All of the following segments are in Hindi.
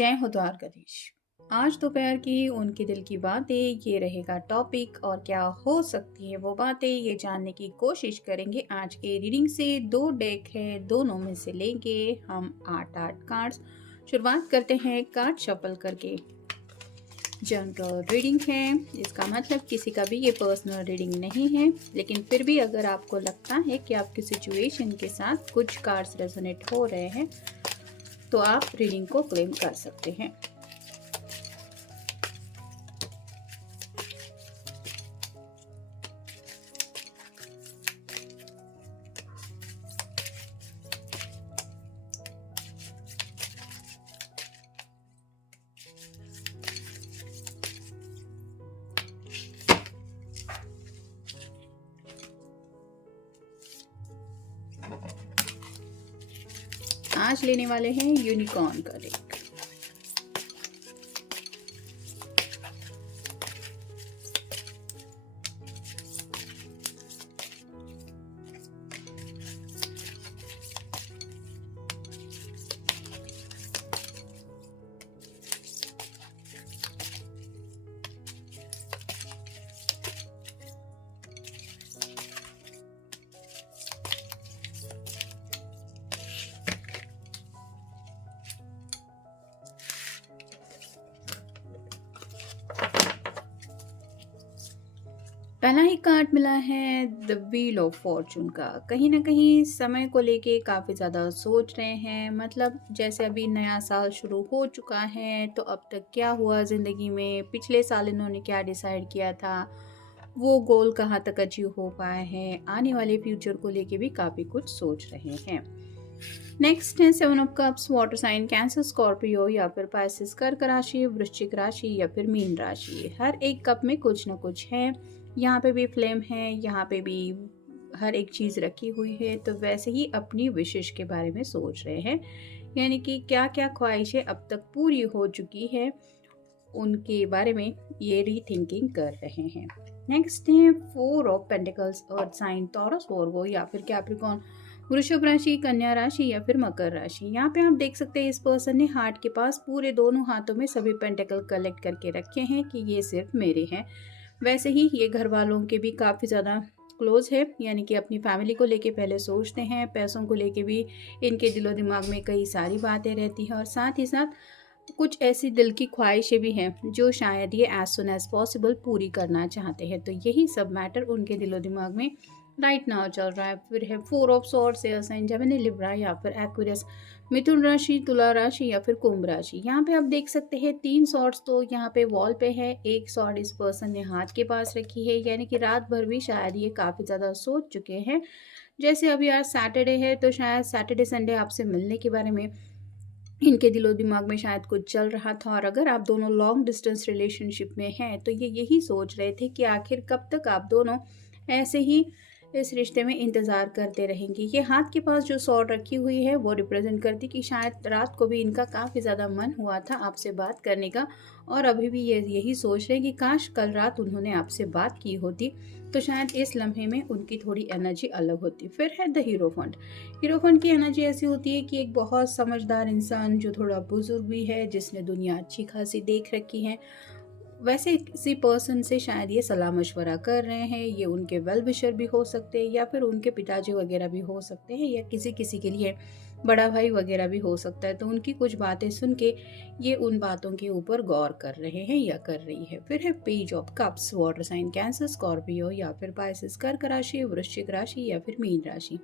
जय हो द्वारकाधीश। आज दोपहर की उनके दिल की बातें ये रहेगा टॉपिक, और क्या हो सकती है वो बातें ये जानने की कोशिश करेंगे। आज के रीडिंग से दो डेक है, दोनों में से लेंगे हम 8 कार्ड्स। शुरुआत करते हैं कार्ड शफल करके। जनरल रीडिंग है, इसका मतलब किसी का भी ये पर्सनल रीडिंग नहीं है, लेकिन फिर भी अगर आपको लगता है कि आपकी सिचुएशन के साथ कुछ कार्ड्स रेजोनेट हो रहे हैं तो आप रीडिंग को क्लेम कर सकते हैं। आज लेने वाले हैं यूनिकॉर्न का डेक। पहला ही कार्ड मिला है द व्हील ऑफ फॉर्चून का। कहीं ना कहीं समय को लेके काफ़ी ज़्यादा सोच रहे हैं, मतलब जैसे अभी नया साल शुरू हो चुका है तो अब तक क्या हुआ ज़िंदगी में, पिछले साल इन्होंने क्या डिसाइड किया था, वो गोल कहाँ तक अचीव हो पाए हैं, आने वाले फ्यूचर को लेके भी काफ़ी कुछ सोच रहे हैं। नेक्स्ट है 7 of cups, water sign Cancer, Scorpio या फिर पाइसेस, कर्क राशि, वृश्चिक राशि या फिर मीन राशि। हर एक कप में कुछ ना कुछ है। यहाँ पे भी फ्लेम है, यहाँ पे भी हर एक चीज़ रखी हुई है। तो वैसे ही अपनी विशेष के बारे में सोच रहे हैं, यानी कि क्या क्या ख्वाहिशें अब तक पूरी हो चुकी है उनके बारे में ये रीथिंकिंग कर रहे हैं। नेक्स्ट है 4 of pentacles, earth sign, Taurus, Virgo या फिर कैप्रिकॉर्न, वृषभ राशि, कन्या राशि या फिर मकर राशि। यहाँ पे आप देख सकते हैं इस पर्सन ने हार्ट के पास पूरे दोनों हाथों में सभी पेंटिकल कलेक्ट करके रखे हैं कि ये सिर्फ मेरे हैं। वैसे ही ये घर वालों के भी काफ़ी ज़्यादा क्लोज है, यानी कि अपनी फैमिली को लेके पहले सोचते हैं, पैसों को लेके भी इनके दिलो दिमाग में कई सारी बातें रहती हैं, और साथ ही साथ कुछ ऐसी दिल की ख्वाहिशें भी हैं जो शायद ये एज सुन एज पॉसिबल पूरी करना चाहते हैं। तो यही सब मैटर उनके दिलो दिमाग में राइट नाउ चल रहा है। फिर है 4 of swords, air sign, Gemini, Libra या फिर एक्वेरियस, मिथुन राशि, तुला राशि या फिर कुंभ राशि। यहाँ पे आप देख सकते हैं 3 सॉर्ड्स तो यहाँ पे वॉल पे है, एक सॉर्ड इस पर्सन ने हाथ के पास रखी है, यानी कि रात भर भी शायद ये काफ़ी ज़्यादा सोच चुके हैं। जैसे अभी आज सैटरडे है तो शायद सैटरडे संडे आपसे मिलने के बारे में इनके दिलो दिमाग में शायद कुछ चल रहा था। और अगर आप दोनों लॉन्ग डिस्टेंस रिलेशनशिप में हैं तो ये यही सोच रहे थे कि आखिर कब तक आप दोनों ऐसे ही इस रिश्ते में इंतज़ार करते रहेंगे। ये हाथ के पास जो सॉर्ड रखी हुई है वो रिप्रेजेंट करती कि शायद रात को भी इनका काफ़ी ज़्यादा मन हुआ था आपसे बात करने का, और अभी भी ये यही सोच रहे हैं कि काश कल रात उन्होंने आपसे बात की होती तो शायद इस लम्हे में उनकी थोड़ी एनर्जी अलग होती। फिर है द हीरोफंट। हीरोफंट की एनर्जी ऐसी होती है कि एक बहुत समझदार इंसान जो थोड़ा बुजुर्ग भी है, जिसने दुनिया अच्छी खासी देख रखी है, वैसे किसी पर्सन से शायद ये सलाह मशवरा कर रहे हैं। ये उनके वेल विशर भी हो सकते हैं या फिर उनके पिताजी वगैरह भी हो सकते हैं, या किसी किसी के लिए बड़ा भाई वगैरह भी हो सकता है। तो उनकी कुछ बातें सुन के ये उन बातों के ऊपर गौर कर रहे हैं या कर रही है। फिर है page of cups, water sign Cancer, Scorpio या फिर पाइसेस, कर्क राशि, वृश्चिक राशि या फिर मीन राशि।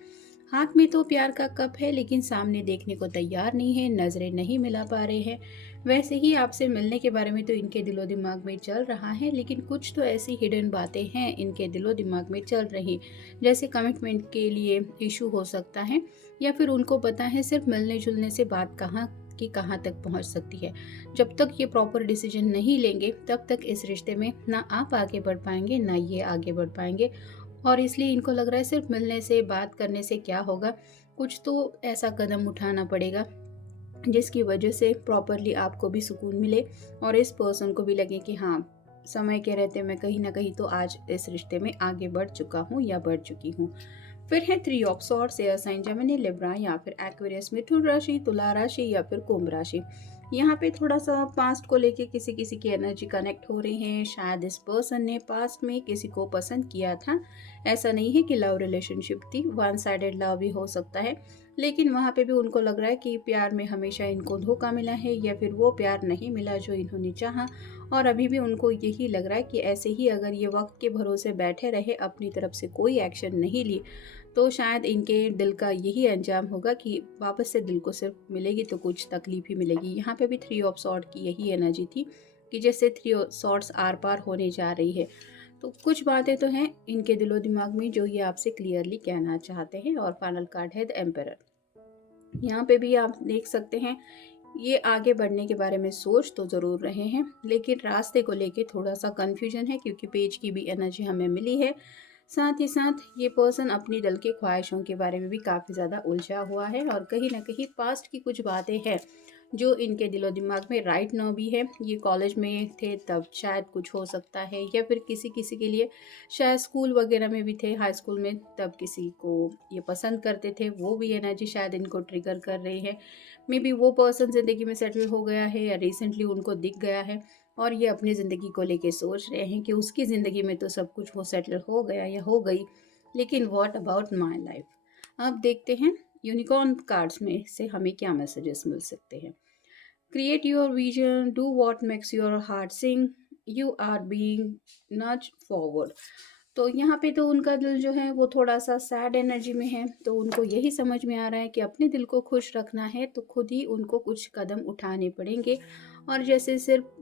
हाथ में तो प्यार का कप है लेकिन सामने देखने को तैयार नहीं है, नज़रें नहीं मिला पा रहे हैं। वैसे ही आपसे मिलने के बारे में तो इनके दिलो दिमाग में चल रहा है, लेकिन कुछ तो ऐसी हिडन बातें हैं इनके दिलो दिमाग में चल रही, जैसे कमिटमेंट के लिए इशू हो सकता है, या फिर उनको पता है सिर्फ मिलने जुलने से बात कहाँ की कहाँ तक पहुंच सकती है। जब तक ये प्रॉपर डिसीजन नहीं लेंगे तब तक इस रिश्ते में ना आप आगे बढ़ पाएंगे ना ये आगे बढ़ पाएंगे। और इसलिए इनको लग रहा है सिर्फ मिलने से बात करने से क्या होगा, कुछ तो ऐसा कदम उठाना पड़ेगा जिसकी वजह से प्रॉपरली आपको भी सुकून मिले और इस पर्सन को भी लगे कि हाँ, समय के रहते मैं कहीं ना कहीं तो आज इस रिश्ते में आगे बढ़ चुका हूँ या बढ़ चुकी हूँ। फिर है 3 of swords, air sign, Gemini, Libra या फिर एक्वेरियस, मिथुन राशि, तुला राशि या फिर कुंभ राशि। यहाँ पे थोड़ा-सा पास्ट को लेके किसी-किसी की एनर्जी कनेक्ट हो रही है। शायद इस पर्सन ने पास्ट में किसी को पसंद किया था। ऐसा नहीं है कि लव रिलेशनशिप थी, वन साइडेड लव भी हो सकता है। लेकिन वहाँ पे भी उनको लग रहा है कि प्यार में हमेशा इनको धोखा मिला है या फिर वो प्यार नहीं मिला जो इन्होंने चाहा। और अभी भी उनको यही लग रहा है कि ऐसे ही अगर ये वक़्त के भरोसे बैठे रहे, अपनी तरफ से कोई एक्शन नहीं ली, तो शायद इनके दिल का यही अंजाम होगा कि वापस से दिल को सिर्फ मिलेगी तो कुछ तकलीफ ही मिलेगी। यहाँ पे भी थ्री ऑफ सॉर्ड की यही एनर्जी थी कि जैसे थ्री ऑफ सॉर्ड्स आर पार होने जा रही है। तो कुछ बातें तो हैं इनके दिलो दिमाग में जो ये आपसे क्लियरली कहना चाहते हैं। और फाइनल कार्ड है द एम्परर। यहाँ पे भी आप देख सकते हैं ये आगे बढ़ने के बारे में सोच तो ज़रूर रहे हैं, लेकिन रास्ते को लेके थोड़ा सा कन्फ्यूजन है क्योंकि पेज की भी एनर्जी हमें मिली है। साथ ही साथ ये पर्सन अपनी दिल की ख्वाहिशों के बारे में भी काफ़ी ज़्यादा उलझा हुआ है और कहीं ना कहीं पास्ट की कुछ बातें हैं जो इनके दिलो दिमाग में राइट नाउ भी है। ये कॉलेज में थे तब शायद कुछ हो सकता है, या फिर किसी किसी के लिए शायद स्कूल वगैरह में भी थे, हाई स्कूल में तब किसी को ये पसंद करते थे, वो भी एनर्जी शायद इनको ट्रिगर कर रही है। मे बी वो पर्सन ज़िंदगी में सेटल हो गया है या रिसेंटली उनको दिख गया है और ये अपनी ज़िंदगी को लेके सोच रहे हैं कि उसकी ज़िंदगी में तो सब कुछ वो सेटल हो गया या हो गई, लेकिन व्हाट अबाउट माय लाइफ। अब देखते हैं यूनिकॉर्न कार्ड्स में से हमें क्या मैसेजेस मिल सकते हैं। Create your vision, do what makes your heart sing, you are being nudged forward. तो यहाँ पे तो उनका दिल जो है वो थोड़ा सा सैड एनर्जी में है, तो उनको यही समझ में आ रहा है कि अपने दिल को खुश रखना है तो खुद ही उनको कुछ कदम उठाने पड़ेंगे। और जैसे सिर्फ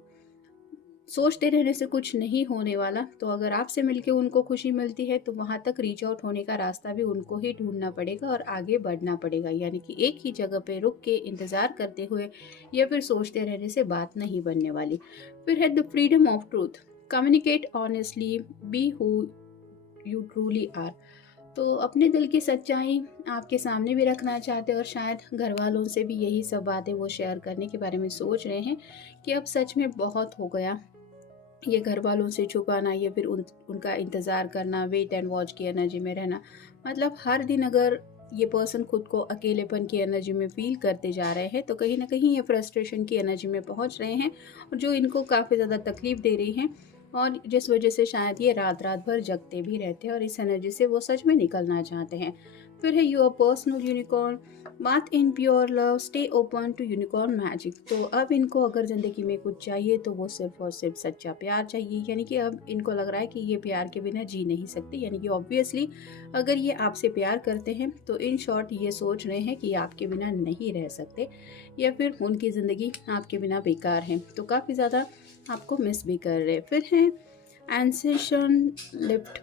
सोचते रहने से कुछ नहीं होने वाला, तो अगर आपसे मिलके उनको खुशी मिलती है तो वहाँ तक रीच आउट होने का रास्ता भी उनको ही ढूंढना पड़ेगा और आगे बढ़ना पड़ेगा। यानी कि एक ही जगह पे रुक के इंतज़ार करते हुए या फिर सोचते रहने से बात नहीं बनने वाली। फिर है the freedom of truth, communicate honestly, be who you truly are. तो अपने दिल की सच्चाई आपके सामने भी रखना चाहते हैं और शायद घर वालों से भी यही सब बातें वो शेयर करने के बारे में सोच रहे हैं कि अब सच में बहुत हो गया ये घर वालों से छुपाना या फिर उनका इंतज़ार करना, वेट एंड वॉच की एनर्जी में रहना। मतलब हर दिन अगर ये पर्सन खुद को अकेलेपन की एनर्जी में फील करते जा रहे हैं तो कहीं ना कहीं ये फ्रस्ट्रेशन की एनर्जी में पहुंच रहे हैं और जो इनको काफ़ी ज़्यादा तकलीफ दे रही हैं और जिस वजह से शायद ये रात रात भर जगते भी रहते हैं और इस एनर्जी से वो सच में निकलना चाहते हैं। फिर है your personal unicorn, bathe in pure love, stay open to unicorn magic. तो अब इनको अगर ज़िंदगी में कुछ चाहिए तो वो सिर्फ और सिर्फ सच्चा प्यार चाहिए। यानी कि अब इनको लग रहा है कि ये प्यार के बिना जी नहीं सकते। यानी कि ऑब्वियसली अगर ये आपसे प्यार करते हैं तो इन शॉर्ट ये सोच रहे हैं कि आपके बिना नहीं रह सकते या फिर उनकी ज़िंदगी आपके बिना बेकार है, तो काफ़ी ज़्यादा आपको मिस भी कर रहे हैं। फिर है ascension lift,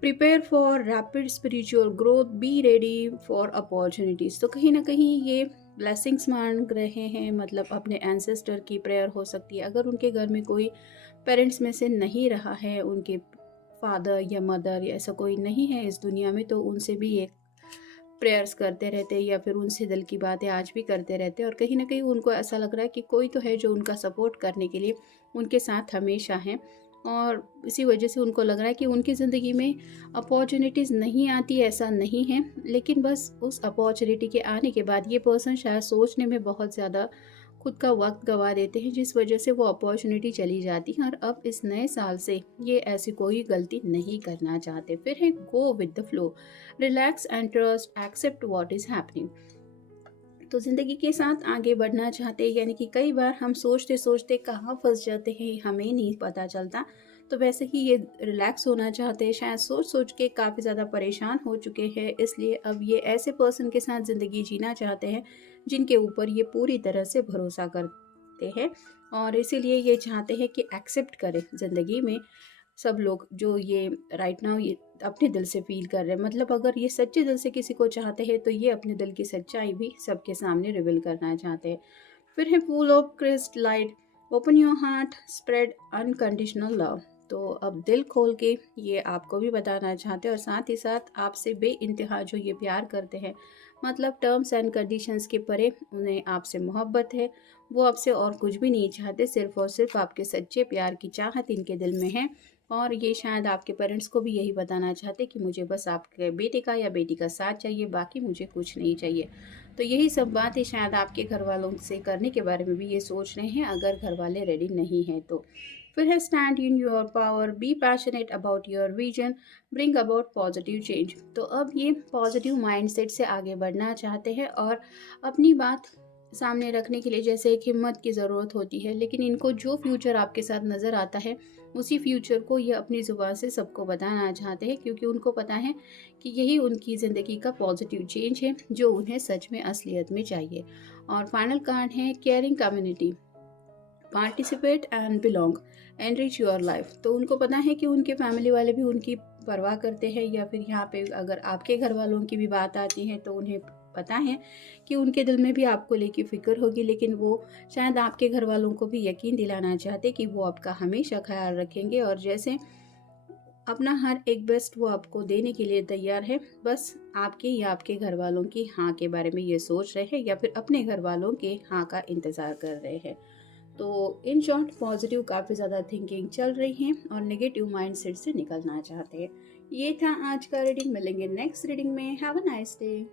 prepare for rapid spiritual growth, be ready for opportunities. तो कहीं ना कहीं ये ब्लेसिंग्स मांग रहे हैं, मतलब अपने एंसेस्टर की प्रेयर हो सकती है। अगर उनके घर में कोई पेरेंट्स में से नहीं रहा है, उनके फादर या मदर या ऐसा कोई नहीं है इस दुनिया में, तो उनसे भी एक प्रेयर्स करते रहते हैं या फिर उनसे दिल की बातें आज भी करते रहते हैं। और कहीं ना कहीं उनको ऐसा लग रहा है कि कोई तो है जो उनका सपोर्ट करने के लिए उनके साथ हमेशा हैं। और इसी वजह से उनको लग रहा है कि उनकी ज़िंदगी में अपॉर्चुनिटीज़ नहीं आती, ऐसा नहीं है, लेकिन बस उस अपॉर्चुनिटी के आने के बाद ये पर्सन शायद सोचने में बहुत ज़्यादा खुद का वक्त गंवा देते हैं, जिस वजह से वो अपॉर्चुनिटी चली जाती है और अब इस नए साल से ये ऐसी कोई गलती नहीं करना चाहते। फिर है go with the flow, relax and trust, accept what is happening. तो ज़िंदगी के साथ आगे बढ़ना चाहते हैं, यानी कि कई बार हम सोचते सोचते कहाँ फंस जाते हैं हमें नहीं पता चलता। तो वैसे ही ये रिलैक्स होना चाहते हैं, शायद सोच सोच के काफ़ी ज़्यादा परेशान हो चुके हैं, इसलिए अब ये ऐसे पर्सन के साथ ज़िंदगी जीना चाहते हैं जिनके ऊपर ये पूरी तरह से भरोसा करते हैं। और इसीलिए ये चाहते हैं कि एक्सेप्ट करें ज़िंदगी में सब लोग जो ये राइट नाउ ये अपने दिल से फील कर रहे हैं। मतलब अगर ये सच्चे दिल से किसी को चाहते हैं तो ये अपने दिल की सच्चाई भी सबके सामने रिवील करना चाहते हैं। फिर है full of Christ light, open your heart, spread unconditional love. तो अब दिल खोल के ये आपको भी बताना चाहते हैं और साथ ही साथ आपसे बेइंतहा जो ये प्यार करते हैं, मतलब टर्म्स एंड कंडीशंस के परे उन्हें आपसे मोहब्बत है। वो आपसे और कुछ भी नहीं चाहते, सिर्फ़ और सिर्फ़ आपके सच्चे प्यार की चाहत इनके दिल में है। और ये शायद आपके पेरेंट्स को भी यही बताना चाहते कि मुझे बस आपके बेटे का या बेटी का साथ चाहिए, बाकी मुझे कुछ नहीं चाहिए। तो यही सब बातें शायद आपके घरवालों से करने के बारे में भी ये सोच रहे हैं, अगर घरवाले रेडी नहीं हैं तो। फिर है stand in your power, be passionate about your vision, bring about positive change. तो अब ये पॉजिटिव माइंडसेट से आगे बढ़ना चाहते हैं और अपनी बात सामने रखने के लिए जैसे एक हिम्मत की ज़रूरत होती है, लेकिन इनको जो फ्यूचर आपके साथ नज़र आता है उसी फ्यूचर को ये अपनी ज़ुबान से सबको बताना चाहते हैं, क्योंकि उनको पता है कि यही उनकी ज़िंदगी का पॉजिटिव चेंज है जो उन्हें सच में असलियत में चाहिए। और फाइनल कार्ड है caring community, participate and belong, enrich your life. तो उनको पता है कि उनके फैमिली वाले भी उनकी परवाह करते हैं, या फिर यहाँ पे अगर आपके घर वालों की भी बात आती है तो उन्हें पता है कि उनके दिल में भी आपको लेके फ़िक्र होगी, लेकिन वो शायद आपके घर वालों को भी यकीन दिलाना चाहते कि वो आपका हमेशा ख्याल रखेंगे और जैसे अपना हर एक बेस्ट वो आपको देने के लिए तैयार है। बस आपके या आपके घर वालों की हाँ के बारे में ये सोच रहे हैं, या फिर अपने घर वालों के हाँ का इंतज़ार कर रहे हैं। तो इन शॉर्ट पॉजिटिव काफ़ी ज़्यादा थिंकिंग चल रही है और नेगेटिव माइंडसेट से निकलना चाहते हैं। ये था आज का रीडिंग, मिलेंगे नेक्स्ट रीडिंग में। Have a nice day.